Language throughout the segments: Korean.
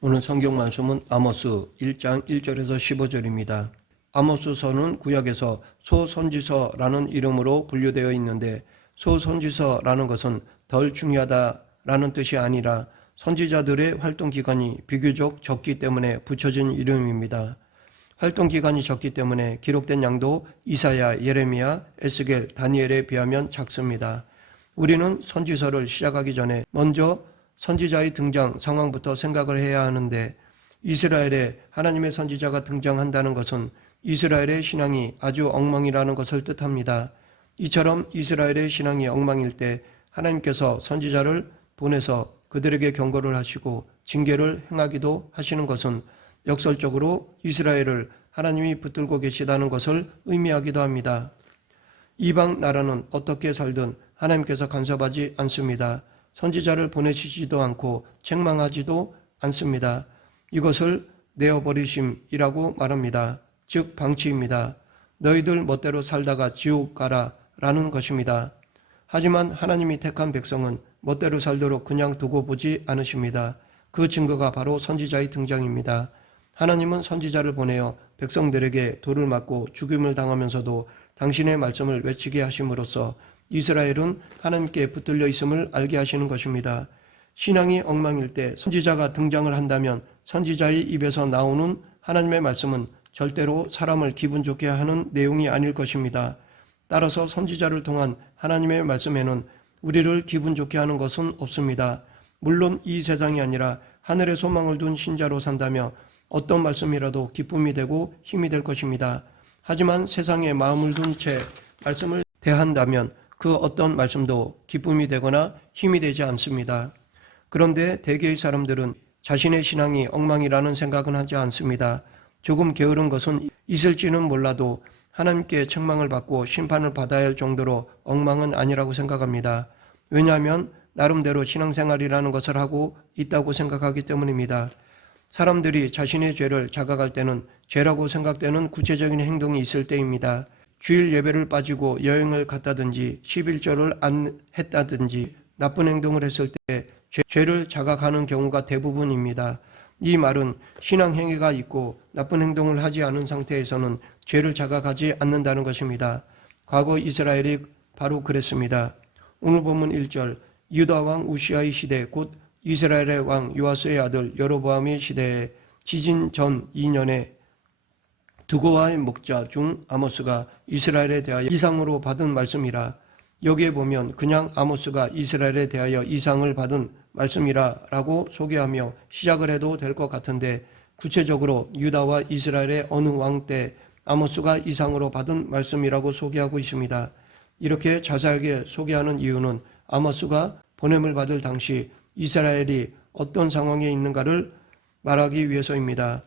오늘 성경 말씀은 아모스 1장 1절에서 15절입니다. 아모스서는 구약에서 소선지서라는 이름으로 분류되어 있는데 소선지서라는 것은 덜 중요하다라는 뜻이 아니라 선지자들의 활동 기간이 비교적 적기 때문에 붙여진 이름입니다. 활동 기간이 적기 때문에 기록된 양도 이사야, 예레미야, 에스겔, 다니엘에 비하면 작습니다. 우리는 선지서를 시작하기 전에 먼저 선지자의 등장 상황부터 생각을 해야 하는데, 이스라엘에 하나님의 선지자가 등장한다는 것은 이스라엘의 신앙이 아주 엉망이라는 것을 뜻합니다. 이처럼 이스라엘의 신앙이 엉망일 때 하나님께서 선지자를 보내서 그들에게 경고를 하시고 징계를 행하기도 하시는 것은 역설적으로 이스라엘을 하나님이 붙들고 계시다는 것을 의미하기도 합니다. 이방 나라는 어떻게 살든 하나님께서 간섭하지 않습니다. 선지자를 보내시지도 않고 책망하지도 않습니다. 이것을 내어버리심이라고 말합니다. 즉 방치입니다. 너희들 멋대로 살다가 지옥 가라 라는 것입니다. 하지만 하나님이 택한 백성은 멋대로 살도록 그냥 두고 보지 않으십니다. 그 증거가 바로 선지자의 등장입니다. 하나님은 선지자를 보내어 백성들에게 돌을 맞고 죽임을 당하면서도 당신의 말씀을 외치게 하심으로써 이스라엘은 하나님께 붙들려 있음을 알게 하시는 것입니다. 신앙이 엉망일 때 선지자가 등장을 한다면 선지자의 입에서 나오는 하나님의 말씀은 절대로 사람을 기분 좋게 하는 내용이 아닐 것입니다. 따라서 선지자를 통한 하나님의 말씀에는 우리를 기분 좋게 하는 것은 없습니다. 물론 이 세상이 아니라 하늘에 소망을 둔 신자로 산다며 어떤 말씀이라도 기쁨이 되고 힘이 될 것입니다. 하지만 세상에 마음을 둔 채 말씀을 대한다면 그 어떤 말씀도 기쁨이 되거나 힘이 되지 않습니다. 그런데 대개의 사람들은 자신의 신앙이 엉망이라는 생각은 하지 않습니다. 조금 게으른 것은 있을지는 몰라도 하나님께 책망을 받고 심판을 받아야 할 정도로 엉망은 아니라고 생각합니다. 왜냐하면 나름대로 신앙생활이라는 것을 하고 있다고 생각하기 때문입니다. 사람들이 자신의 죄를 자각할 때는 죄라고 생각되는 구체적인 행동이 있을 때입니다. 주일 예배를 빠지고 여행을 갔다든지 11조를 안 했다든지 나쁜 행동을 했을 때 죄를 자각하는 경우가 대부분입니다. 이 말은 신앙 행위가 있고 나쁜 행동을 하지 않은 상태에서는 죄를 자각하지 않는다는 것입니다. 과거 이스라엘이 바로 그랬습니다. 오늘 본문 1절 유다 왕 우시아의 시대 곧 이스라엘의 왕 요아스의 아들 여로보암의 시대에 지진 전 2년에 두고와의 목자 중 아모스가 이스라엘에 대하여 이상으로 받은 말씀이라. 여기에 보면 그냥 아모스가 이스라엘에 대하여 이상을 받은 말씀이라라고 소개하며 시작을 해도 될 것 같은데, 구체적으로 유다와 이스라엘의 어느 왕 때 아모스가 이상으로 받은 말씀이라고 소개하고 있습니다. 이렇게 자세하게 소개하는 이유는 아모스가 보냄을 받을 당시 이스라엘이 어떤 상황에 있는가를 말하기 위해서입니다.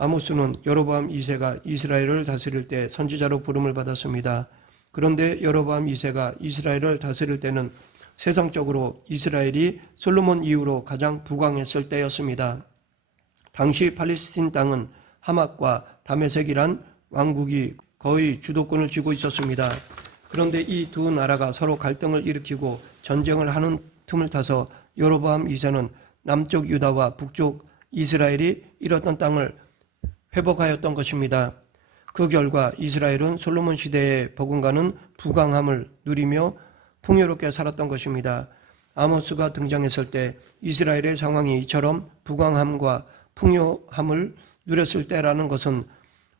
아모스는 여로보암 2세가 이스라엘을 다스릴 때 선지자로 부름을 받았습니다. 그런데 여로보암 2세가 이스라엘을 다스릴 때는 세상적으로 이스라엘이 솔로몬 이후로 가장 부강했을 때였습니다. 당시 팔레스틴 땅은 하맛과 다메섹이란 왕국이 거의 주도권을 쥐고 있었습니다. 그런데 이 두 나라가 서로 갈등을 일으키고 전쟁을 하는 틈을 타서 여로보암 2세는 남쪽 유다와 북쪽 이스라엘이 잃었던 땅을 회복하였던 것입니다. 그 결과 이스라엘은 솔로몬 시대에 버금가는 부강함을 누리며 풍요롭게 살았던 것입니다. 아모스가 등장했을 때 이스라엘의 상황이 이처럼 부강함과 풍요함을 누렸을 때라는 것은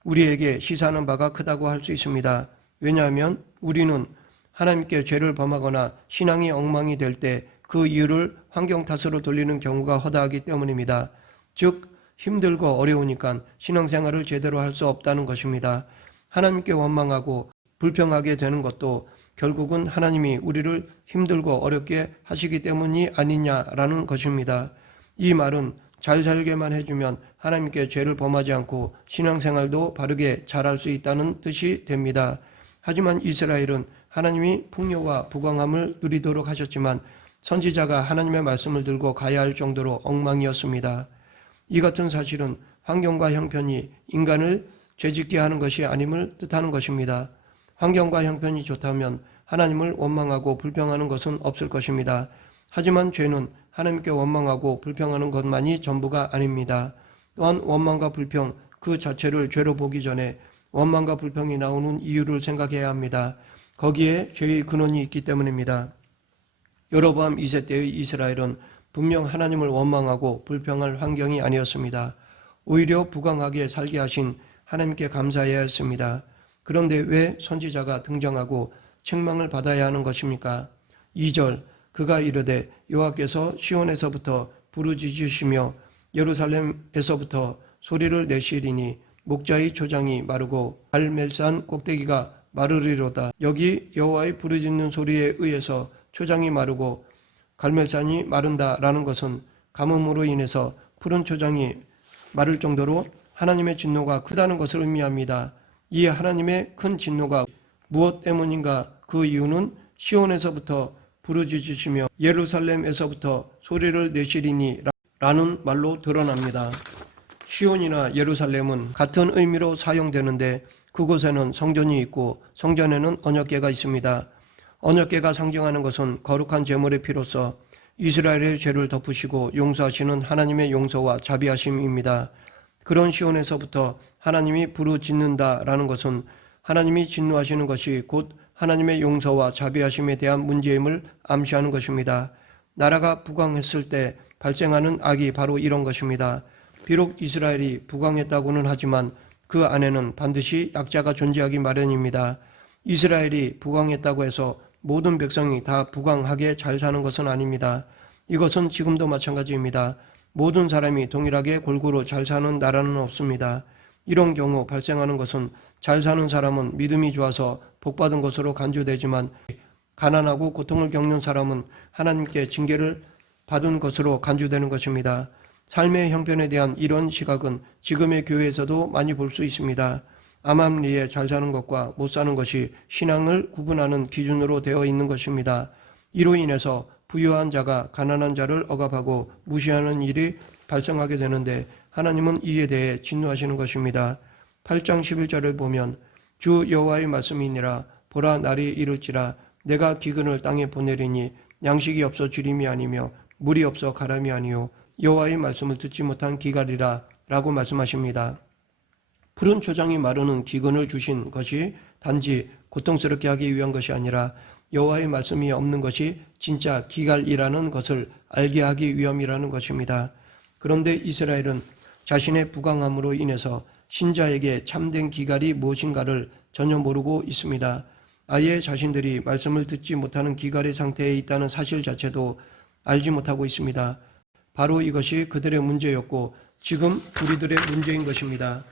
우리에게 시사하는 바가 크다고 할 수 있습니다. 왜냐하면 우리는 하나님께 죄를 범하거나 신앙이 엉망이 될 때 그 이유를 환경 탓으로 돌리는 경우가 허다하기 때문입니다. 즉 힘들고 어려우니까 신앙생활을 제대로 할 수 없다는 것입니다. 하나님께 원망하고 불평하게 되는 것도 결국은 하나님이 우리를 힘들고 어렵게 하시기 때문이 아니냐라는 것입니다. 이 말은 잘 살게만 해주면 하나님께 죄를 범하지 않고 신앙생활도 바르게 잘할 수 있다는 뜻이 됩니다. 하지만 이스라엘은 하나님이 풍요와 부강함을 누리도록 하셨지만 선지자가 하나님의 말씀을 들고 가야 할 정도로 엉망이었습니다. 이 같은 사실은 환경과 형편이 인간을 죄짓게 하는 것이 아님을 뜻하는 것입니다. 환경과 형편이 좋다면 하나님을 원망하고 불평하는 것은 없을 것입니다. 하지만 죄는 하나님께 원망하고 불평하는 것만이 전부가 아닙니다. 또한 원망과 불평 그 자체를 죄로 보기 전에 원망과 불평이 나오는 이유를 생각해야 합니다. 거기에 죄의 근원이 있기 때문입니다. 여로보암 2세 때의 이스라엘은 분명 하나님을 원망하고 불평할 환경이 아니었습니다. 오히려 부강하게 살게 하신 하나님께 감사해야 했습니다. 그런데 왜 선지자가 등장하고 책망을 받아야 하는 것입니까? 2절 그가 이르되 여호와께서 시온에서부터 부르짖으시며 예루살렘에서부터 소리를 내시리니 목자의 초장이 마르고 갈멜산 꼭대기가 마르리로다. 여기 여호와의 부르짖는 소리에 의해서 초장이 마르고 갈멜산이 마른다라는 것은 가뭄으로 인해서 푸른 초장이 마를 정도로 하나님의 진노가 크다는 것을 의미합니다. 이 하나님의 큰 진노가 무엇 때문인가? 그 이유는 시온에서부터 부르짖으시며 예루살렘에서부터 소리를 내시리니 라는 말로 드러납니다. 시온이나 예루살렘은 같은 의미로 사용되는데 그곳에는 성전이 있고 성전에는 언약궤가 있습니다. 언약궤가 상징하는 것은 거룩한 제물의 피로써 이스라엘의 죄를 덮으시고 용서하시는 하나님의 용서와 자비하심입니다. 그런 시온에서부터 하나님이 부르짖는다라는 것은 하나님이 진노하시는 것이 곧 하나님의 용서와 자비하심에 대한 문제임을 암시하는 것입니다. 나라가 부강했을 때 발생하는 악이 바로 이런 것입니다. 비록 이스라엘이 부강했다고는 하지만 그 안에는 반드시 약자가 존재하기 마련입니다. 이스라엘이 부강했다고 해서 모든 백성이 다 부강하게 잘 사는 것은 아닙니다. 이것은 지금도 마찬가지입니다. 모든 사람이 동일하게 골고루 잘 사는 나라는 없습니다. 이런 경우 발생하는 것은 잘 사는 사람은 믿음이 좋아서 복받은 것으로 간주되지만 가난하고 고통을 겪는 사람은 하나님께 징계를 받은 것으로 간주되는 것입니다. 삶의 형편에 대한 이런 시각은 지금의 교회에서도 많이 볼 수 있습니다. 암암리에 잘 사는 것과 못 사는 것이 신앙을 구분하는 기준으로 되어 있는 것입니다. 이로 인해서 부유한 자가 가난한 자를 억압하고 무시하는 일이 발생하게 되는데 하나님은 이에 대해 진노하시는 것입니다. 8장 11절을 보면 주 여호와의 말씀이니라 보라 날이 이를지라 내가 기근을 땅에 보내리니 양식이 없어 주림이 아니며 물이 없어 가람이 아니요 여호와의 말씀을 듣지 못한 기갈이라 라고 말씀하십니다. 푸른 초장이 마르는 기근을 주신 것이 단지 고통스럽게 하기 위한 것이 아니라 여호와의 말씀이 없는 것이 진짜 기갈이라는 것을 알게 하기 위함이라는 것입니다. 그런데 이스라엘은 자신의 부강함으로 인해서 신자에게 참된 기갈이 무엇인가를 전혀 모르고 있습니다. 아예 자신들이 말씀을 듣지 못하는 기갈의 상태에 있다는 사실 자체도 알지 못하고 있습니다. 바로 이것이 그들의 문제였고 지금 우리들의 문제인 것입니다.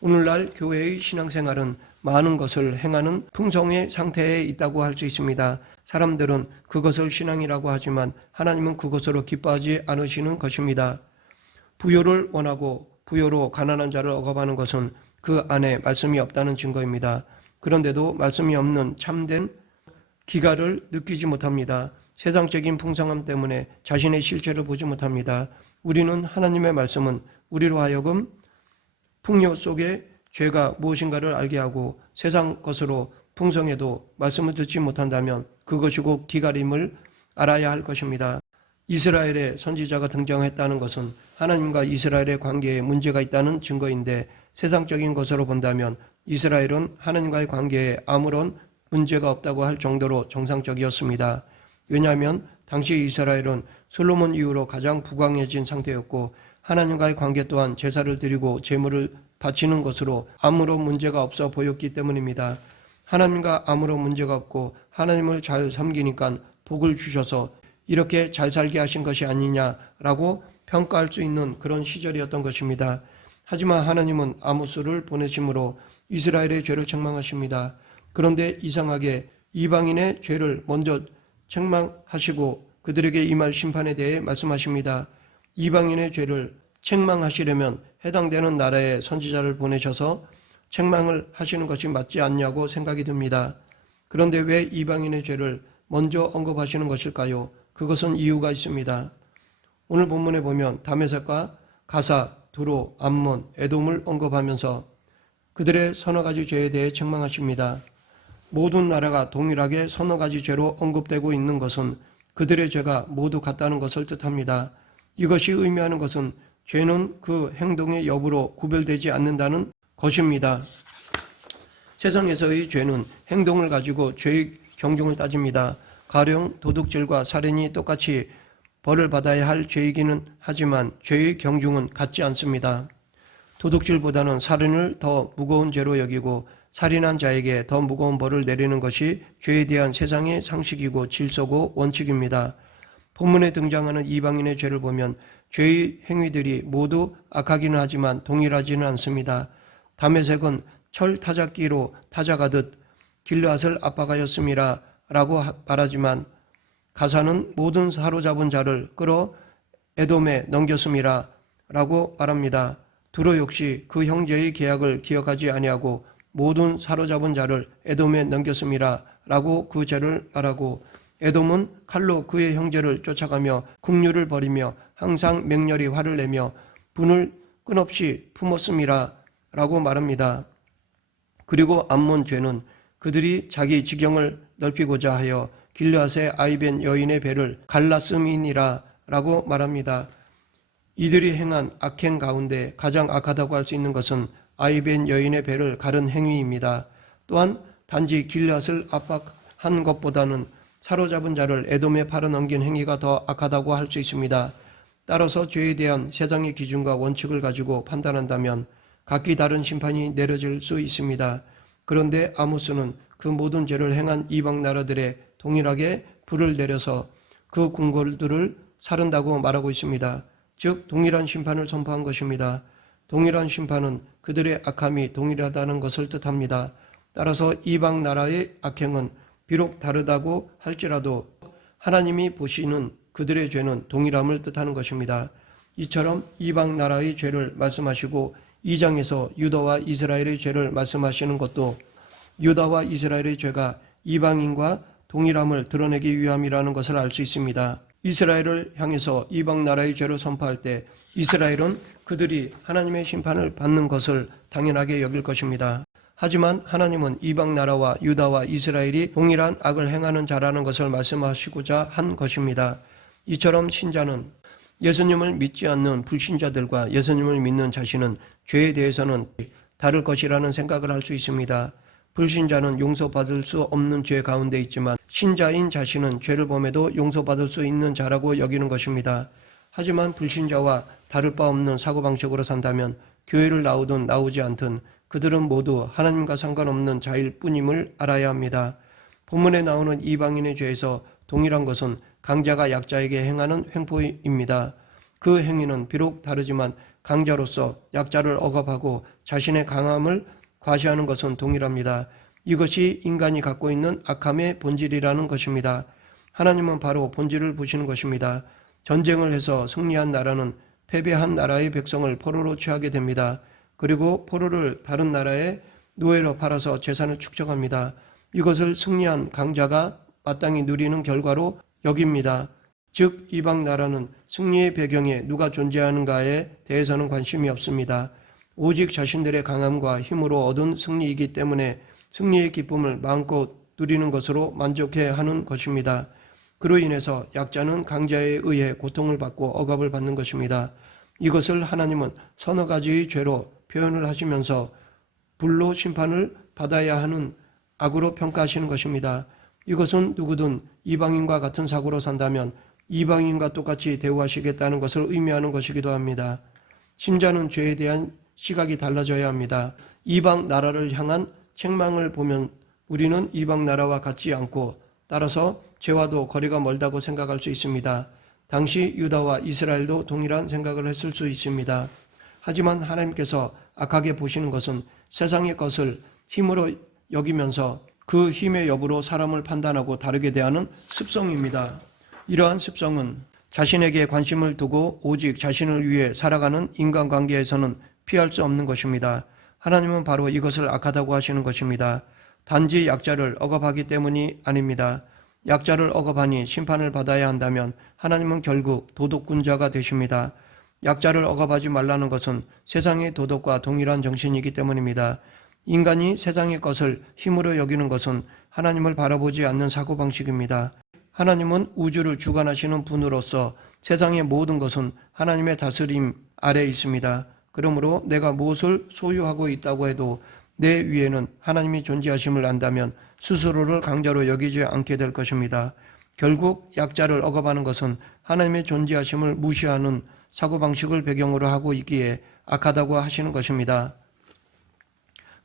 오늘날 교회의 신앙생활은 많은 것을 행하는 풍성의 상태에 있다고 할 수 있습니다. 사람들은 그것을 신앙이라고 하지만 하나님은 그것으로 기뻐하지 않으시는 것입니다. 부요를 원하고 부요로 가난한 자를 억압하는 것은 그 안에 말씀이 없다는 증거입니다. 그런데도 말씀이 없는 참된 기갈을 느끼지 못합니다. 세상적인 풍성함 때문에 자신의 실체를 보지 못합니다. 우리는 하나님의 말씀은 우리로 하여금 풍요 속에 죄가 무엇인가를 알게 하고 세상 것으로 풍성해도 말씀을 듣지 못한다면 그것이 곧 기갈임을 알아야 할 것입니다. 이스라엘의 선지자가 등장했다는 것은 하나님과 이스라엘의 관계에 문제가 있다는 증거인데 세상적인 것으로 본다면 이스라엘은 하나님과의 관계에 아무런 문제가 없다고 할 정도로 정상적이었습니다. 왜냐하면 당시 이스라엘은 솔로몬 이후로 가장 부강해진 상태였고 하나님과의 관계 또한 제사를 드리고 제물을 바치는 것으로 아무런 문제가 없어 보였기 때문입니다. 하나님과 아무런 문제가 없고 하나님을 잘 섬기니까 복을 주셔서 이렇게 잘 살게 하신 것이 아니냐라고 평가할 수 있는 그런 시절이었던 것입니다. 하지만 하나님은 아모스를 보내심으로 이스라엘의 죄를 책망하십니다. 그런데 이상하게 이방인의 죄를 먼저 책망하시고 그들에게 임할 심판에 대해 말씀하십니다. 이방인의 죄를 책망하시려면 해당되는 나라의 선지자를 보내셔서 책망을 하시는 것이 맞지 않냐고 생각이 듭니다. 그런데 왜 이방인의 죄를 먼저 언급하시는 것일까요? 그것은 이유가 있습니다. 오늘 본문에 보면 다메섹과 가사, 두로, 암몬, 에돔을 언급하면서 그들의 서너 가지 죄에 대해 책망하십니다. 모든 나라가 동일하게 서너 가지 죄로 언급되고 있는 것은 그들의 죄가 모두 같다는 것을 뜻합니다. 이것이 의미하는 것은 죄는 그 행동의 여부로 구별되지 않는다는 것입니다. 세상에서의 죄는 행동을 가지고 죄의 경중을 따집니다. 가령 도둑질과 살인이 똑같이 벌을 받아야 할 죄이기는 하지만 죄의 경중은 같지 않습니다. 도둑질보다는 살인을 더 무거운 죄로 여기고 살인한 자에게 더 무거운 벌을 내리는 것이 죄에 대한 세상의 상식이고 질서고 원칙입니다. 본문에 등장하는 이방인의 죄를 보면 죄의 행위들이 모두 악하기는 하지만 동일하지는 않습니다. 다메섹은 철 타작기로 타작하듯 길르앗을 압박하였음이라 라고 말하지만 가사는 모든 사로잡은 자를 끌어 에돔에 넘겼음이라 라고 말합니다. 두로 역시 그 형제의 계약을 기억하지 아니하고 모든 사로잡은 자를 에돔에 넘겼음이라 라고 그 죄를 말하고 에돔은 칼로 그의 형제를 쫓아가며 국류를 벌이며 항상 맹렬히 화를 내며 분을 끊없이 품었음이라 라고 말합니다. 그리고 암몬 죄는 그들이 자기 지경을 넓히고자 하여 길르앗의 아이벤 여인의 배를 갈랐음이니라 라고 말합니다. 이들이 행한 악행 가운데 가장 악하다고 할 수 있는 것은 아이벤 여인의 배를 가른 행위입니다. 또한 단지 길르앗을 압박한 것보다는 사로잡은 자를 에돔에 팔아넘긴 행위가 더 악하다고 할 수 있습니다. 따라서 죄에 대한 세상의 기준과 원칙을 가지고 판단한다면 각기 다른 심판이 내려질 수 있습니다. 그런데 아모스는 그 모든 죄를 행한 이방 나라들에 동일하게 불을 내려서 그 궁궐들을 사른다고 말하고 있습니다. 즉 동일한 심판을 선포한 것입니다. 동일한 심판은 그들의 악함이 동일하다는 것을 뜻합니다. 따라서 이방 나라의 악행은 비록 다르다고 할지라도 하나님이 보시는 그들의 죄는 동일함을 뜻하는 것입니다. 이처럼 이방 나라의 죄를 말씀하시고 2장에서 유다와 이스라엘의 죄를 말씀하시는 것도 유다와 이스라엘의 죄가 이방인과 동일함을 드러내기 위함이라는 것을 알 수 있습니다. 이스라엘을 향해서 이방 나라의 죄를 선포할 때 이스라엘은 그들이 하나님의 심판을 받는 것을 당연하게 여길 것입니다. 하지만 하나님은 이방 나라와 유다와 이스라엘이 동일한 악을 행하는 자라는 것을 말씀하시고자 한 것입니다. 이처럼 신자는 예수님을 믿지 않는 불신자들과 예수님을 믿는 자신은 죄에 대해서는 다를 것이라는 생각을 할 수 있습니다. 불신자는 용서받을 수 없는 죄 가운데 있지만 신자인 자신은 죄를 범해도 용서받을 수 있는 자라고 여기는 것입니다. 하지만 불신자와 다를 바 없는 사고방식으로 산다면 교회를 나오든 나오지 않든 그들은 모두 하나님과 상관없는 자일 뿐임을 알아야 합니다. 본문에 나오는 이방인의 죄에서 동일한 것은 강자가 약자에게 행하는 횡포입니다. 그 행위는 비록 다르지만 강자로서 약자를 억압하고 자신의 강함을 과시하는 것은 동일합니다. 이것이 인간이 갖고 있는 악함의 본질이라는 것입니다. 하나님은 바로 본질을 보시는 것입니다. 전쟁을 해서 승리한 나라는 패배한 나라의 백성을 포로로 취하게 됩니다. 그리고 포로를 다른 나라에 노예로 팔아서 재산을 축적합니다. 이것을 승리한 강자가 마땅히 누리는 결과로 여깁니다. 즉 이방 나라는 승리의 배경에 누가 존재하는가에 대해서는 관심이 없습니다. 오직 자신들의 강함과 힘으로 얻은 승리이기 때문에 승리의 기쁨을 마음껏 누리는 것으로 만족해야 하는 것입니다. 그로 인해서 약자는 강자에 의해 고통을 받고 억압을 받는 것입니다. 이것을 하나님은 서너 가지의 죄로 표현을 하시면서 불로 심판을 받아야 하는 악으로 평가하시는 것입니다. 이것은 누구든 이방인과 같은 사고로 산다면 이방인과 똑같이 대우하시겠다는 것을 의미하는 것이기도 합니다. 신자는 죄에 대한 시각이 달라져야 합니다. 이방 나라를 향한 책망을 보면 우리는 이방 나라와 같지 않고 따라서 죄와도 거리가 멀다고 생각할 수 있습니다. 당시 유다와 이스라엘도 동일한 생각을 했을 수 있습니다. 하지만 하나님께서 악하게 보시는 것은 세상의 것을 힘으로 여기면서 그 힘의 여부로 사람을 판단하고 다르게 대하는 습성입니다. 이러한 습성은 자신에게 관심을 두고 오직 자신을 위해 살아가는 인간관계에서는 피할 수 없는 것입니다. 하나님은 바로 이것을 악하다고 하시는 것입니다. 단지 약자를 억압하기 때문이 아닙니다. 약자를 억압하니 심판을 받아야 한다면 하나님은 결국 도덕군자가 되십니다. 약자를 억압하지 말라는 것은 세상의 도덕과 동일한 정신이기 때문입니다. 인간이 세상의 것을 힘으로 여기는 것은 하나님을 바라보지 않는 사고방식입니다. 하나님은 우주를 주관하시는 분으로서 세상의 모든 것은 하나님의 다스림 아래에 있습니다. 그러므로 내가 무엇을 소유하고 있다고 해도 내 위에는 하나님이 존재하심을 안다면 스스로를 강자로 여기지 않게 될 것입니다. 결국 약자를 억압하는 것은 하나님의 존재하심을 무시하는 사고방식을 배경으로 하고 있기에 악하다고 하시는 것입니다.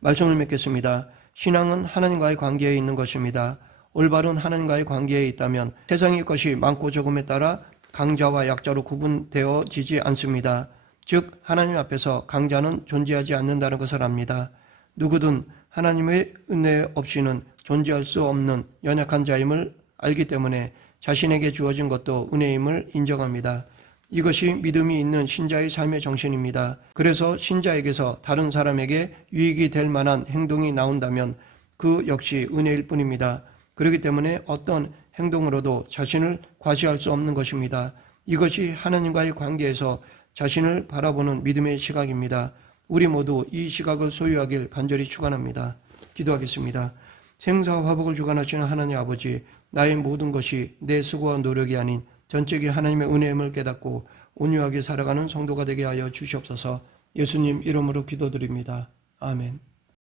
말씀을 맺겠습니다. 신앙은 하나님과의 관계에 있는 것입니다. 올바른 하나님과의 관계에 있다면 세상의 것이 많고 적음에 따라 강자와 약자로 구분되어지지 않습니다. 즉 하나님 앞에서 강자는 존재하지 않는다는 것을 압니다. 누구든 하나님의 은혜 없이는 존재할 수 없는 연약한 자임을 알기 때문에 자신에게 주어진 것도 은혜임을 인정합니다. 이것이 믿음이 있는 신자의 삶의 정신입니다. 그래서 신자에게서 다른 사람에게 유익이 될 만한 행동이 나온다면 그 역시 은혜일 뿐입니다. 그렇기 때문에 어떤 행동으로도 자신을 과시할 수 없는 것입니다. 이것이 하나님과의 관계에서 자신을 바라보는 믿음의 시각입니다. 우리 모두 이 시각을 소유하길 간절히 축원합니다. 기도하겠습니다. 생사화복을 주관하시는 하나님 아버지, 나의 모든 것이 내 수고와 노력이 아닌 전적인 하나님의 은혜임을 깨닫고 온유하게 살아가는 성도가 되게 하여 주시옵소서. 예수님 이름으로 기도드립니다. 아멘.